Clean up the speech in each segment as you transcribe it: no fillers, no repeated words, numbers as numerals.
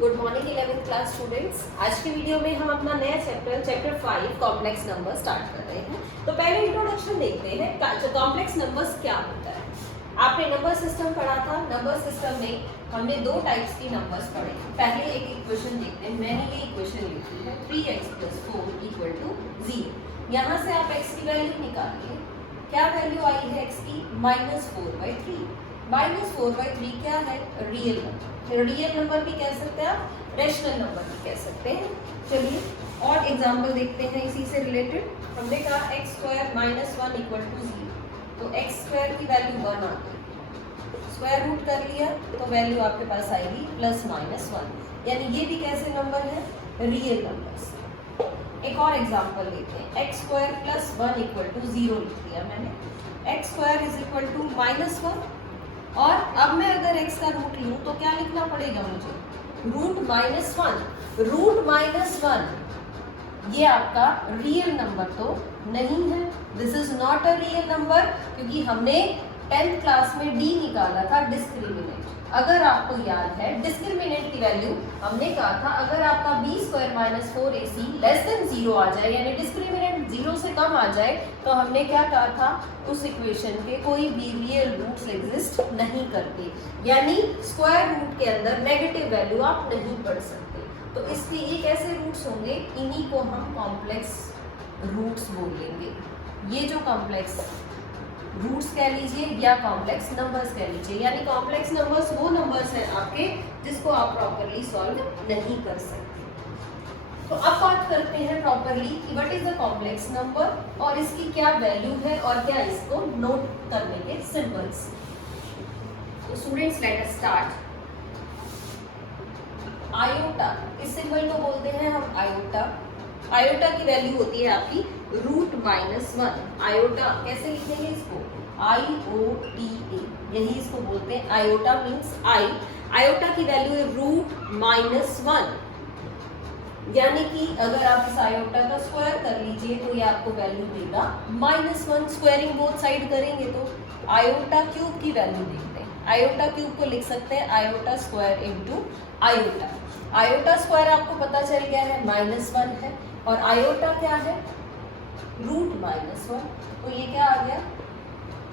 Good morning 11th class students. आज की video में हम अपना नया चैप्टर 5 कॉम्प्लेक्स नंबर स्टार्ट कर रहे हैं। तो पहले इंट्रोडक्शन देखते हैं कॉम्प्लेक्स नंबर्स क्या होता है। आपने नंबर सिस्टम पढ़ा था। नंबर सिस्टम में हमने दो टाइप्स की नंबर्स पढ़े। पहले एक इक्वेशन देखते हैं। मैंने ये इक्वेशन लिखी है 3x + 4 = 0। यहाँ से आप x की वैल्यू निकालिए। क्या वैल्यू आई है x की? -4/3। -4/3 क्या है? Real number. रियल नंबर भी कह सकते हैं आप, रैशनल नंबर भी कह सकते हैं। चलिए और एग्जांपल देखते हैं इसी से रिलेटेड। हमने कहा x² - 1 = 0, तो x² की वैल्यू 1 आ गई। स्क्वायर रूट कर लिया तो वैल्यू आपके पास आएगी +-1, यानी ये भी कैसे नंबर है? Real numbers. एक और एग्जांपल लेते हैं। x² + 1 = 0 लिख दिया मैंने। x² = -1 और अब मैं अगर x का रूट लूं तो क्या लिखना पड़ेगा मुझे? √-1 ये आपका रियल नंबर तो नहीं है। This is not a real number, क्योंकि हमने 10th क्लास में d निकाला था डिस्क्रिमिनेंट। अगर आपको याद है डिस्क्रिमिनेंट की वैल्यू हमने कहा था अगर आपका b² - 4ac <0 आ जाए, यानी डिस्क्रिमिनेंट 0 से कम आ जाए, तो हमने क्या कहा था? उस इक्वेशन के कोई भी रियल रूट्स एग्जिस्ट नहीं करते, यानी स्क्वायर रूट के अंदर नेगेटिव वैल्यू आप नहीं पढ़ सकते। तो इसके ये कैसे रूट्स होंगे? इन्हीं को हम कॉम्प्लेक्स रूट्स बोलेंगे। ये जो कॉम्प्लेक्स रूट्स कह लीजिए या कॉम्प्लेक्स नंबर्स कह लीजिए, यानी कॉम्प्लेक्स नंबर्स वो नंबर्स हैं आपके जिसको आप प्रॉपर्ली सॉल्व नहीं कर सकते। तो अब बात करते हैं प्रॉपर्ली कि what is the complex number और इसकी क्या वैल्यू है और क्या इसको नोट करने के सिंबल्स। तो students let us start. Iota, इस सिंबल को बोलते हैं हम आयोटा। आयोटा की वैल्यू होती है आपकी √-1। आयोटा कैसे लिखेंगे इसको? IOTA, यही इसको बोलते हैं। Iota means I. आयोटा की वैल्यू है √-1, यानी कि अगर आप इस आयोटा का स्क्वायर कर लीजिए तो ये आपको वैल्यू देगा -1। स्क्वायरिंग बोथ साइड करेंगे तो आयोटा क्यूब की वैल्यू देखते हैं। आयोटा क्यूब को लिख सकते हैं iota square into iota. Iota square आपको पता चल गया है -1 है और आयोटा क्या है? √-1, तो ये क्या आ गया?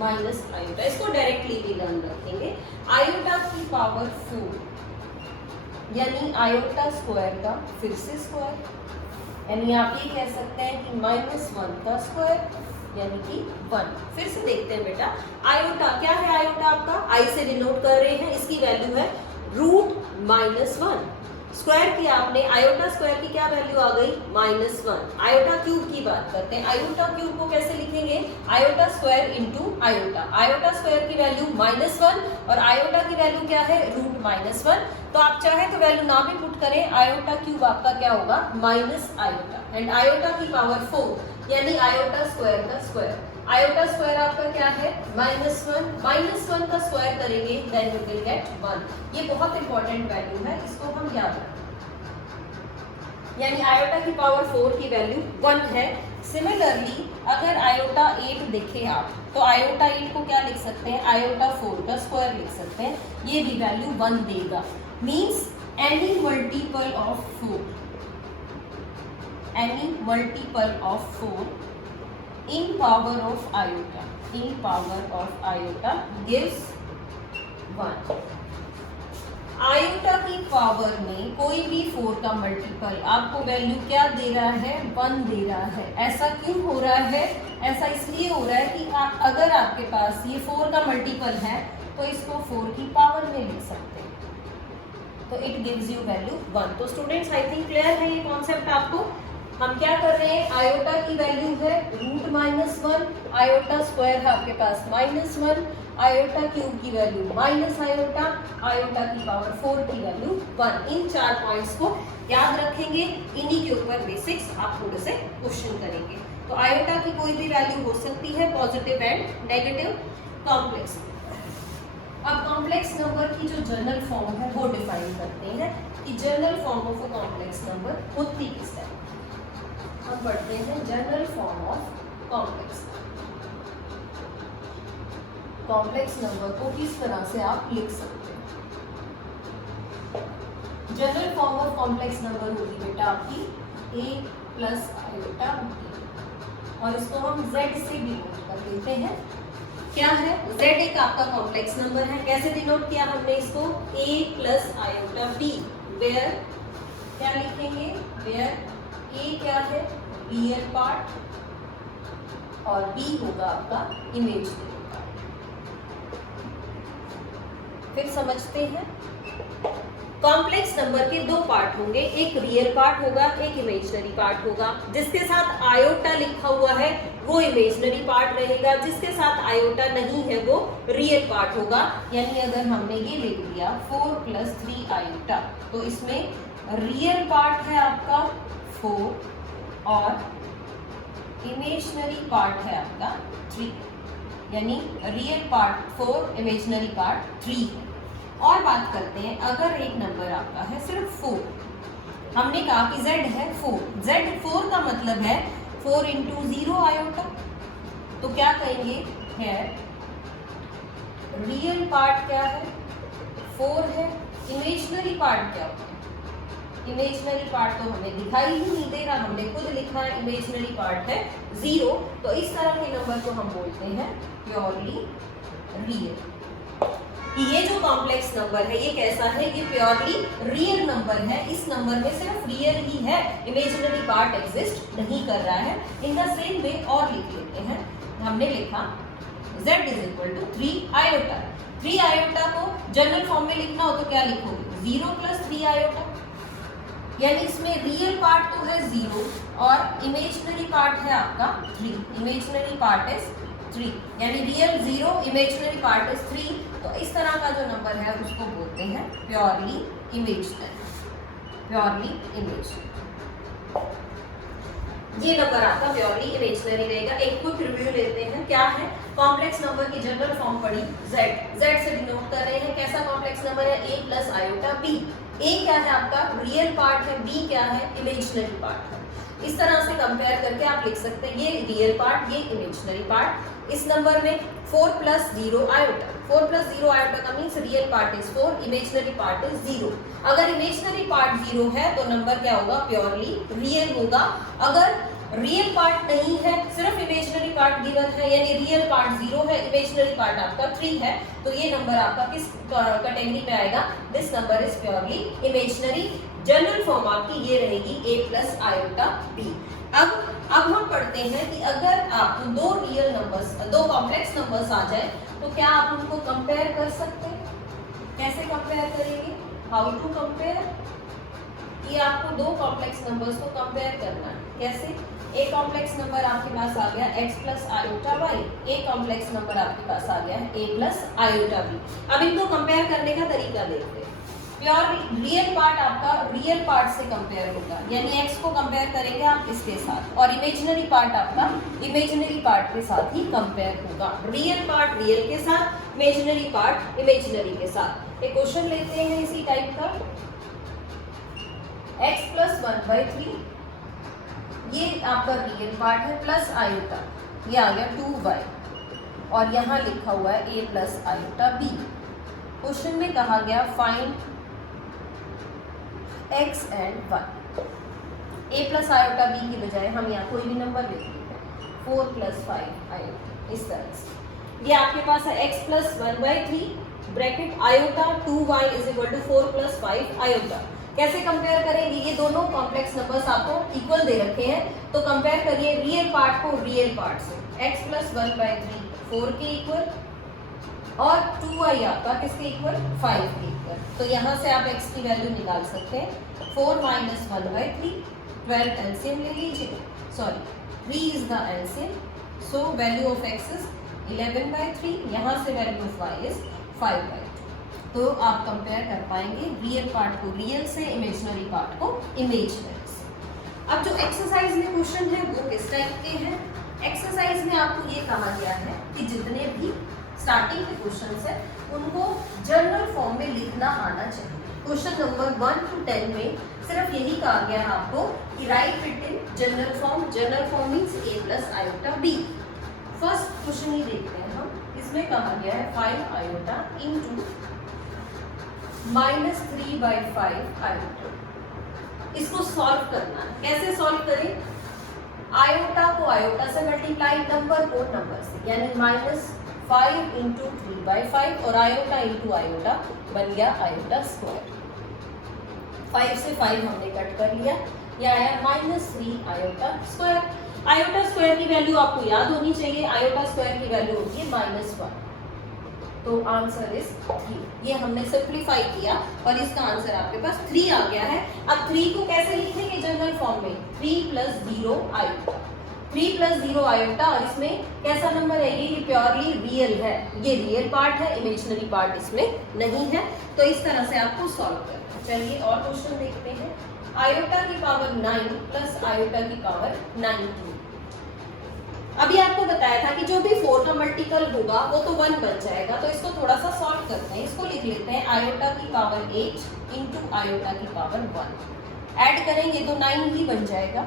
Minus iota. इसको डायरेक्टली भी लर्न रखेंगे। आयोटा की पावर 4, यानी आयोटा स्क्वायर का फिर से स्क्वायर, यानी आप ये कह सकते हैं कि -1 का स्क्वायर यानी कि 1। फिर से देखते हैं बेटा। आयोटा क्या है? आयोटा आपका आई से डिनोट कर रहे हैं, इसकी वैल्यू है √-1। स्क्वायर की आपने, आयोटा स्क्वायर की क्या वैल्यू आ गई? -1। आयोटा क्यूब की बात करते हैं। आयोटा क्यूब को कैसे लिखेंगे? Iota square into iota. Iota square की वैल्यू -1 और आयोटा की वैल्यू क्या है? √-1। तो आप चाहे तो वैल्यू ना भी पुट करें, आयोटा क्यूब आपका क्या होगा? Minus iota. एंड आयोटा की पावर 4, यानी आयोटा स्क्वायर का स्क्वायर। आयोटा स्क्वायर आपका क्या है? -1 का स्क्वायर करेंगे देन यू विल गेट 1। ये बहुत इंपॉर्टेंट वैल्यू है, इसको हम याद रखें। यानी आयोटा की पावर 4 की वैल्यू 1 है। सिमिलरली अगर आयोटा 8 देखें आप, तो आयोटा 8 को क्या लिख सकते हैं? आयोटा 4 का स्क्वायर लिख सकते हैं। ये भी वैल्यू 1 देगा। Means any multiple of 4, any multiple of 4 in power of iota, in power of iota gives 1। Iota की पावर में कोई भी 4 का मल्टीपल आपको वैल्यू क्या दे रहा है? 1 दे रहा है। ऐसा क्यों हो रहा है? ऐसा इसलिए हो रहा है कि अगर आपके पास ये 4 का मल्टीपल है तो इसको 4 की पावर में लिख सकते हैं, तो इट गिव्स यू वैल्यू 1। तो स्टूडेंट्स आई थिंक क्लियर है ये कॉन्सेप्ट आपको। हम क्या कर रहे हैं? आयोटा की वैल्यू है √-1, आयोटा स्क्वायर है आपके पास -1, आयोटा क्यूब की वैल्यू माइनस आयोटा, आयोटा की पावर 4 की वैल्यू 1। इन 4 पॉइंट्स को याद रखेंगे। इन्हीं के ऊपर बेसिक्स आप थोड़े से क्वेश्चन करेंगे। तो आयोटा की कोई भी वैल्यू हो सकती है, पॉजिटिव एंड नेगेटिव कॉम्प्लेक्स। अब कॉम्प्लेक्स नंबर की जो जनरल फॉर्म है वो डिफाइन करते हैं कि general form of a complex number होती किस तरह। हम पढ़ते हैं general form of complex. Complex number को किस तरह से आप लिख सकते हैं? General form of complex number होगी बेटा आपकी a प्लस आयोटा b, और इसको हम z से डिनोट कर देते हैं। क्या है? z एक आपका कॉम्प्लेक्स नंबर है। कैसे डिनोट किया हमने इसको? a plus iota b, where क्या लिखेंगे? वेयर a क्या है? रियल पार्ट और b होगा आपका इमेजिनरी पार्ट। फिर समझते हैं, कॉम्प्लेक्स नंबर के दो पार्ट होंगे, एक रियल पार्ट होगा, एक इमेजिनरी पार्ट होगा। जिसके साथ आयोटा लिखा हुआ है वो इमेजिनरी पार्ट रहेगा, जिसके साथ आयोटा नहीं है वो रियल पार्ट होगा। यानी अगर हमने ये लिख दिया 4 प्लस 3 आयोटा, तो इसमें रियल पार्ट है आपका 4 और इमेजिनरी पार्ट है आपका 3, यानी रियल पार्ट 4, इमेजिनरी पार्ट 3। और बात करते हैं, अगर एक नंबर आपका है सिर्फ 4, हमने कहा कि z है 4, z4 का मतलब है 4 इंटू 0 आयोटा, तो क्या कहेंगे? है रियल पार्ट क्या है? 4 है। इमेजिनरी पार्ट क्या होता है? इमेजिनरी पार्ट तो हमें दिखाई ही नहीं दे रहा, हमने खुद लिखा है इमेजिनरी पार्ट है 0। तो इस तरह के नंबर को हम बोलते हैं प्योरली रियल। ये जो कॉम्प्लेक्स नंबर है ये कैसा है? ये प्योरली रियल नंबर है। इस नंबर में सिर्फ रियल ही है, इमेजिनरी पार्ट एग्जिस्ट नहीं कर रहा है। इन द सेम वे और लिख लेते हैं, हमने लिखा z is equal to 3 iota. 3 iota को जनरल फॉर्म में लिखना हो तो क्या लिखोगे? 0 प्लस 3 आयोटा, यानी इसमें रियल पार्ट तो है 0 और इमेजिनरी पार्ट है आपका 3। इमेजिनरी पार्ट इज 3, यानी रियल 0, इमेजिनरी पार्ट इज 3। तो इस तरह का जो नंबर है उसको बोलते हैं प्योरली इमेजिनरी। प्योरली इमेजिनरी ये नंबर आपका प्योरली इमेजिनरी रहेगा। एक क्विक रिव्यू लेते हैं, क्या है? कॉम्प्लेक्स नंबर की जनरल फॉर्म पढ़ी z से डिनोट कर रहे हैं। कैसा कॉम्प्लेक्स नंबर है? a plus iota b। a क्या है आपका? रियल पार्ट है, b क्या है? इमेजिनरी पार्ट है। इस तरह से कंपेयर करके आप लिख सकते हैं ये रियल पार्ट, ये इमेजिनरी पार्ट। इस नंबर में 4 प्लस 0 आयोटा, 4 प्लस 0 आयोटा का means real part is 4, imaginary part is 0। अगर इमेजिनरी पार्ट 0 है तो नंबर क्या होगा? प्योरली रियल होगा। अगर रियल पार्ट नहीं है, सिर्फ इमेजिनरी पार्ट गिवन है, यानी रियल पार्ट 0 है, इमेजिनरी पार्ट आपका 3 है, तो ये नंबर आपका किस कैटेगरी में आएगा? This number is purely imaginary. General form आपकी ये रहेगी a प्लस आयोटा b। अब हम पढ़ते हैं कि अगर आपको दो रियल नंबर्स, दो कॉम्प्लेक्स नंबर्स आ जाए तो क्या आप उनको कंपेयर कर सकते हैं? कैसे कंपेयर करेंगे? How to compare? ये आपको दो कॉम्प्लेक्स नंबर्स को कंपेयर करना है। कैसे? एक कॉम्प्लेक्स नंबर आपके पास आ गया x प्लस आयोटा y, एक कॉम्प्लेक्स नंबर आपके पास आ गया है a प्लस आयोटा b। अब इनको कंपेयर करने का तरीका देखते हैं। प्योर रियल पार्ट आपका रियल पार्ट से कंपेयर होगा, यानी x को कंपेयर करेंगे आप इसके साथ, और इमेजिनरी पार्ट आपका इमेजिनरी पार्ट के साथ ही कंपेयर होगा। रियल पार्ट रियल के साथ, इमेजिनरी पार्ट इमेजिनरी के साथ। एक क्वेश्चन लेते हैं इसी टाइप का, x प्लस 1/3 ये आपका रियल पार्ट है, प्लस आयोटा ये आ गया 2y, और यहाँ लिखा हुआ है a plus iota b। Question में कहा गया find x and y। a plus iota b की बजाय हम यहाँ कोई भी नंबर ले लेते हैं, 4 प्लस 5 आयोटा। इस तरह से ये आपके पास है x plus 1/3 bracket iota 2y is equal to 4 plus 5 iota. कैसे कंपेयर करेंगे? ये दोनों कॉम्प्लेक्स नंबर्स आपको इक्वल दे रखे हैं, तो कंपेयर करिए रियल पार्ट को रियल पार्ट से। x प्लस 1/3 4 के इक्वल और 2y आपका किसके इक्वल? 5 के इक्वल। तो यहाँ से आप x की वैल्यू निकाल सकते हैं। 4 माइनस 1/3, 12 एलसीएम ले लीजिए, sorry 3 is the LCM, so value of x is 11/3, यहाँ से वैल्यू ऑफ y इज 5/2। तो आप कंपेयर कर पाएंगे रियल पार्ट को रियल से, इमेजिनरी पार्ट को इमेजिनरी से। अब जो एक्सरसाइज में क्वेश्चन है वो किस टाइप के हैं? एक्सरसाइज में आपको ये कहा गया है कि जितने भी स्टार्टिंग के क्वेश्चंस हैं उनको जनरल फॉर्म में लिखना आना चाहिए। क्वेश्चन नंबर 1 to 10 में सिर्फ यही कहा गया है आपको कि write it in general form. General form means a plus iota b। First question ही देखते हैं हम, इसमें कहा गया है 5 आयोटा इनटू -3/5 आयोटा। इसको सॉल्व करना है। कैसे सॉल्व करें? आयोटा को आयोटा से मल्टीप्लाई, नंबर को नंबर से, यानी -5 × 3/5 और आयोटा इंटू आयोटा बन गया आयोटा स्क्वायर। 5 से 5 हमने कट कर लिया, यह आया -3 आयोटा स्क्वायर। आयोटा स्क्वायर की वैल्यू आपको याद होनी चाहिए, आयोटा स्क्वायर की वैल्यू होती है -1, तो आंसर इज 3। ये हमने सिंप्लीफाई किया और इसका आंसर आपके पास 3 आ गया है। अब 3 को कैसे लिखेंगे जनरल फॉर्म में? 3 + 0 आयोटा, 3 + 0 आयोटा। और इसमें कैसा नंबर है ये प्योरली रियल है, ये रियल पार्ट है, इमेजिनरी पार्ट इसमें नहीं है। तो इस तरह से आपको सॉल्व करना है। चलिए और क्वेश्चन देखते हैं। आयोटा की पावर 9 प्लस आयोटा की पावर 19। अभी आपको बताया था कि जो भी 4 का मल्टीपल होगा वो तो 1 बन जाएगा, तो इसको थोड़ा सा सॉल्व करते हैं। इसको लिख लेते हैं आयोटा की पावर 8 × आयोटा की पावर 1। ऐड करेंगे तो 9 ही बन जाएगा।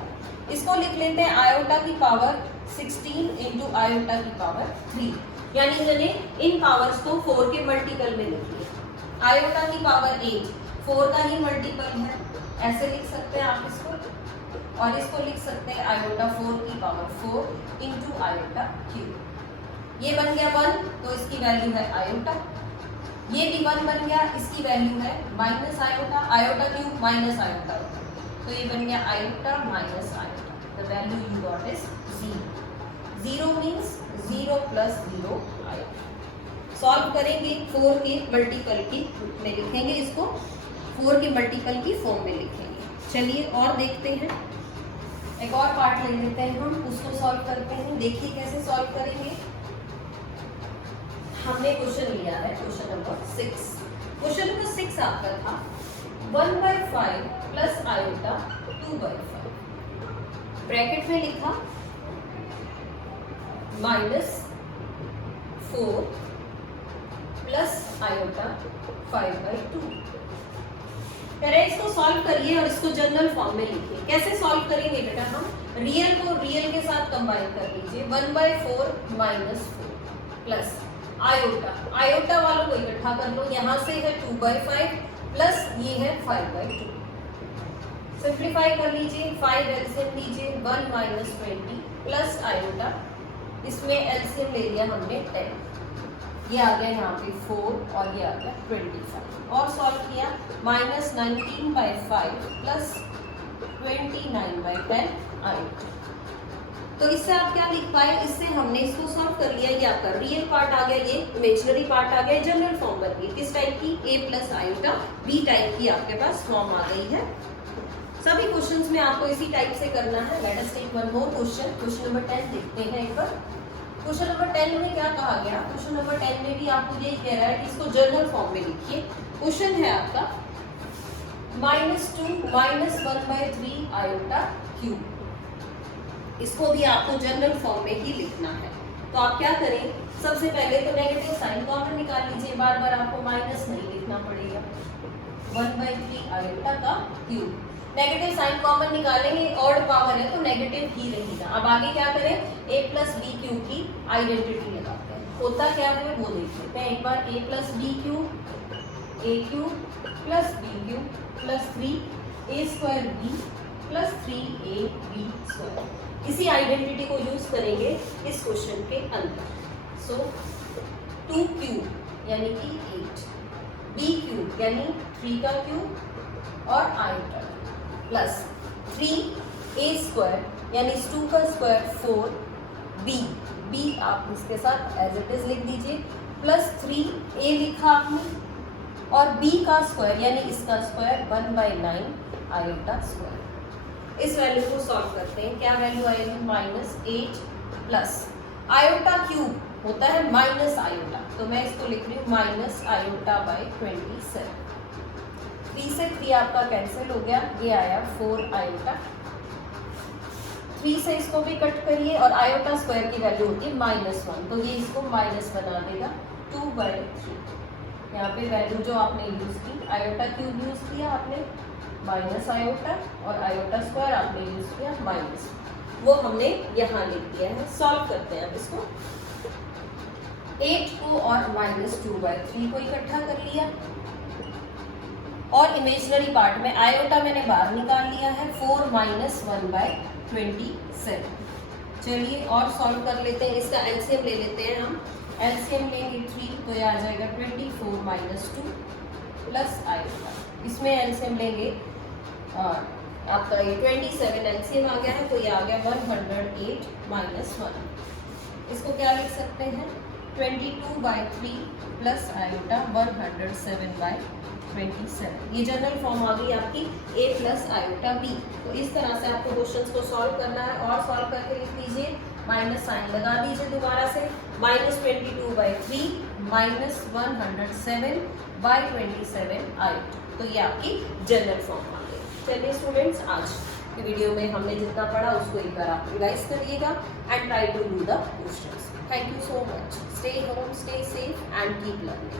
इसको लिख लेते हैं आयोटा की पावर 16 × आयोटा की पावर 3, यानी मैंने इन पावर्स को 4 के मल्टीपल में लिख लिया। आयोटा की पावर 8 4 का ही मल्टीपल है, ऐसे लिख सकते हैं आप इसको। और इसको लिख सकते हैं आयोटा 4 की पावर 4 × आयोटा क्यूब। ये बन गया 1, तो इसकी वैल्यू है आयोटा। ये भी 1 बन गया, इसकी वैल्यू है minus iota. Iota cube minus iota, तो ये बन गया iota minus iota. The value you got is 0। 0 means 0 + 0 iota. Solve करेंगे 4 के मल्टीपल की में लिखेंगे, इसको 4 के मल्टीपल की फॉर्म में लिखेंगे। चलिए और देखते हैं, एक और पार्ट ले लेते हैं हम, उसको सॉल्व करते हैं। देखिए कैसे सॉल्व करेंगे। हमने क्वेश्चन लिया है क्वेश्चन नंबर 6। क्वेश्चन नंबर 6 आपका था 1/5 प्लस आयोटा 2/5। ब्रैकेट में लिखा -4 प्लस आयोटा 5/2। पहले इसको सॉल्व करिए और इसको जनरल फॉर्म में लिखिए। कैसे सॉल्व करेंगे बेटा? हम रियल को रियल के साथ कंबाइन कर लीजिए। 1/4 -4 प्लस आयोटा, आयोटा वालों को इकट्ठा कर लो, यहाँ से है 2/5 प्लस ये है 5/2। सिंप्लीफाई कर लीजिए, 5 एलसीएम लीजिए, 1 - 20 प्लस आयोटा, इसमें एलसीएम ले लिया हमने 10, ये आ गया यहाँ पे 4 और ये आ गया 25। और सॉल्व किया -19/5 प्लस 29/10 आयोटा। तो इससे आप क्या लिख पाए? इससे हमने इसको सॉल्व कर लिया। ये आपका रियल पार्ट आ गया, ये इमेजिनरी पार्ट आ गया, जनरल फॉर्म बन गई। किस टाइप की? A + आयोटा B टाइप की आपके पास फॉर्म आ गई है। सभी क्वेश्चंस में आपको इसी टाइप से करना है। Let us take one more question. Question number 10 देखते हैं एक बार। क्वेश्चन नंबर 10 में क्या कहा गया? क्वेश्चन नंबर 10 में भी आपको यही कह रहा है कि इसको जनरल फॉर्म में लिखिए। क्वेश्चन है आपका -2 - 1/3 आयोटा क्यूब। इसको भी आपको जनरल फॉर्म में ही लिखना है। तो आप क्या करें? सबसे पहले तो नेगेटिव साइन कॉमन निकाल लीजिए, बार बार आपको माइनस नहीं लिखना पड़ेगा। 1/3 आयोटा का क्यूब, नेगेटिव साइन कॉमन निकालेंगे, ऑड पावर है तो नेगेटिव ही रहेगा। अब आगे क्या करें? a + b क्यूब की आइडेंटिटी लगाते हैं। होता क्या है वो देख लेते हैं एक बार। a + b cube a cube plus b cube plus 3a² b plus 3ab²। इसी आइडेंटिटी को यूज करेंगे इस क्वेश्चन के अंदर। सो 2 क्यूब यानी कि 8, b क्यूब यानी 3 का क्यूब और आयोटा प्लस 3a² यानी 2 का स्क्वायर 4b, b आप इसके साथ एज इट इज लिख दीजिए, प्लस 3a लिखा आपने और b का स्क्वायर यानी इसका स्क्वायर 1/9 आयोटा स्क्वायर। इस वैल्यू को सॉल्व करते हैं। क्या वैल्यू आएगी? -8 प्लस आयोटा क्यूब होता है माइनस आयोटा, तो मैं इसको लिख रही हूँ माइनस आयोटा बाई 27। 3 से 3 आपका कैंसिल हो गया, ये आया 4 आयोटा। 3 से इसको भी कट करिए और आयोटा स्क्वायर की वैल्यू होती है -1, तो ये इसको माइनस बना देगा 2/3। यहाँ पे वैल्यू जो आपने यूज की, आयोटा क्यूब यूज किया आपने, माइनस आयोटा, और आयोटा स्क्वायर आपने यूज किया माइनस, वो हमने यहाँ लिख दिया है। सॉल्व करते हैं अब इसको। 8 को और -2/3 को इकट्ठा कर लिया, और इमेजनरी पार्ट में आयोटा मैंने बाहर निकाल लिया है, 4 माइनस 1/27। चलिए और सॉल्व कर लेते हैं, इसका एलसीएम ले लेते हैं हम। एलसीएम लेंगे 3 तो ये आ जाएगा 24 माइनस 2 प्लस आयोटा। इसमें एलसीएम लेंगे आपका ये 27 एलसीएम आ गया है तो ये आ गया 108 माइनस 1। इसको क्या लिख सकते हैं 22/3 प्लस आयोटा 107/27। ये जनरल फॉर्म आ गई आपकी a प्लस आयोटा b। तो इस तरह से आपको क्वेश्चंस को सॉल्व करना है और सॉल्व करके लिख दीजिए, माइनस साइन लगा दीजिए दोबारा से, -22/3 माइनस 107/27 आयोटा। तो ये आपकी जनरल फॉर्म आ गई। चलिए स्टूडेंट्स, आज की वीडियो में हमने जितना पढ़ा उसको एक बार आप रिवाइज करिएगा and try to do the questions. Thank you so much. Stay home, stay safe and keep learning.